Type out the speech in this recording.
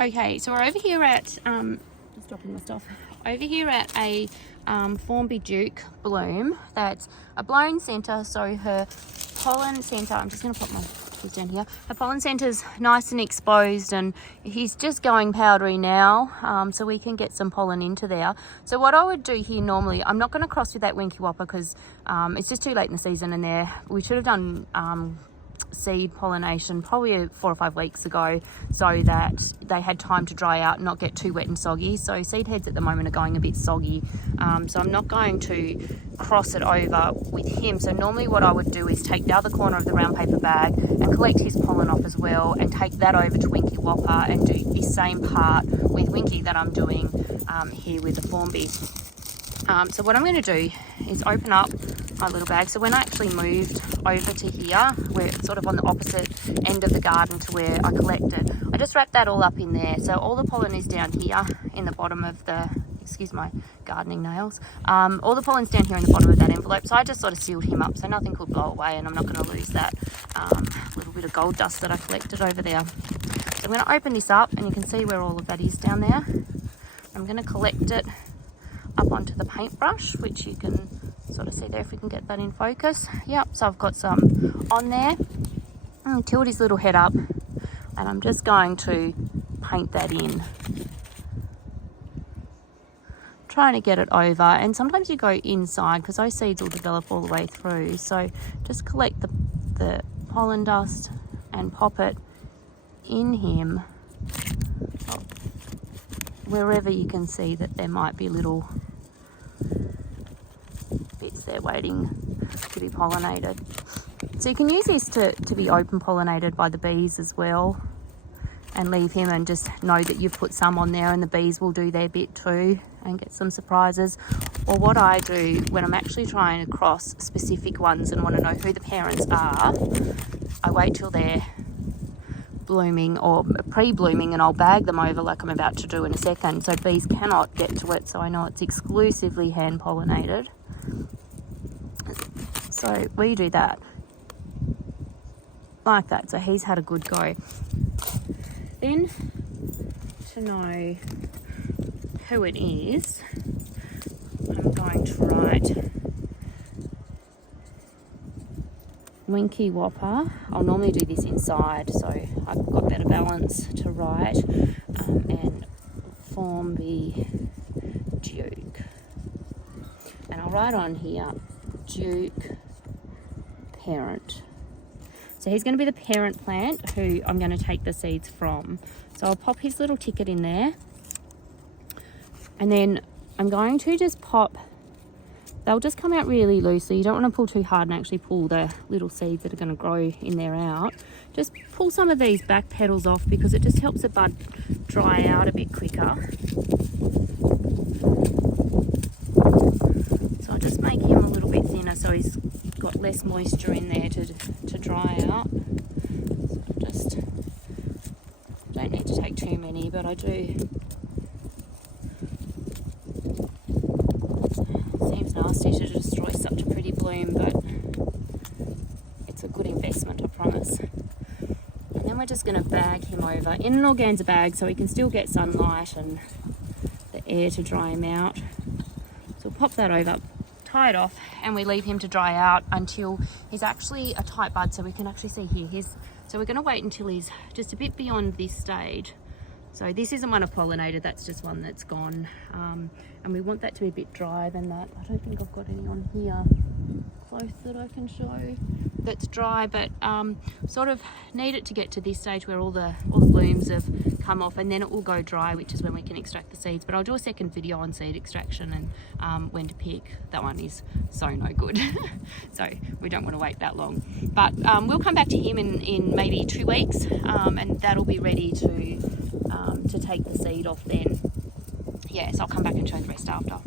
Okay, so we're over here at, just dropping my stuff, over here at a Formby Duke bloom that's a blown centre, so her pollen centre, I'm just going to put my tools down here, her pollen centre's nice and exposed, and he's just going powdery now, so we can get some pollen into there. So what I would do here normally, I'm not going to cross with that Winky Whopper because it's just too late in the season, and we should have done seed pollination probably 4 or 5 weeks ago so that they had time to dry out and not get too wet and soggy. So seed heads at the moment are going a bit soggy, so I'm not going to cross it over with him. So normally what I would do is take the other corner of the brown paper bag and collect his pollen off as well, and take that over to Winky Whopper and do the same part with Winky that I'm doing here with the Formby. So what I'm going to do is open up my little bag. So when I actually moved over to here, we're sort of on the opposite end of the garden to where I collected, I just wrapped that all up in there. So all the pollen is down here in the bottom of the, excuse my gardening nails, all the pollen's down here in the bottom of that envelope. So I just sort of sealed him up so nothing could blow away, and I'm not going to lose that little bit of gold dust that I collected over there. So I'm going to open this up and you can see where all of that is down there. I'm going to collect it up onto the paintbrush, which you can sort of see there if we can get that in focus. Yep, so I've got some on there. Tilt his little head up, and I'm just going to paint that in, trying to get it over. And sometimes you go inside because those seeds will develop all the way through, so just collect the pollen dust and pop it in him wherever you can see that there might be little bits there waiting to be pollinated. So you can use this to be open pollinated by the bees as well, and leave him and just know that you've put some on there and the bees will do their bit too and get some surprises. Or what I do when I'm actually trying to cross specific ones and want to know who the parents are, I wait till they're blooming or pre-blooming and I'll bag them over like I'm about to do in a second, so bees cannot get to it, so I know it's exclusively hand pollinated. So we do that like that. So he's had a good go. Then to know who it is, I'm going to write Winky Whopper. I'll normally do this inside, so I've got better balance to write, and Formby Duke. And I'll write on here Duke parent. So he's going to be the parent plant who I'm going to take the seeds from. So I'll pop his little ticket in there, and then I'm going to just pop, they'll just come out really loosely. You don't want to pull too hard and actually pull the little seeds that are going to grow in there out. Just pull some of these back petals off because it just helps the bud dry out a bit quicker. So I'll just make him a little bit thinner so he's got less moisture in there to dry out. So I just don't need to take too many, but I do. Seems nasty to destroy such a pretty bloom, but it's a good investment, I promise. And then we're just going to bag him over in an organza bag so he can still get sunlight and the air to dry him out. So we'll pop that over, tie it off, and we leave him to dry out until he's actually a tight bud, so we can actually see here. So we're going to wait until he's just a bit beyond this stage. So this isn't one I've pollinated, that's just one that's gone. And we want that to be a bit drier than that. I don't think I've got any on here close that I can show that's dry, but sort of need it to get to this stage where all the blooms have come off, and then it will go dry, which is when we can extract the seeds. But I'll do a second video on seed extraction and when to pick. That one is so no good. So we don't want to wait that long. But we'll come back to him in maybe 2 weeks, and that'll be ready to take the seed off then. Yes, I'll come back and show the rest after.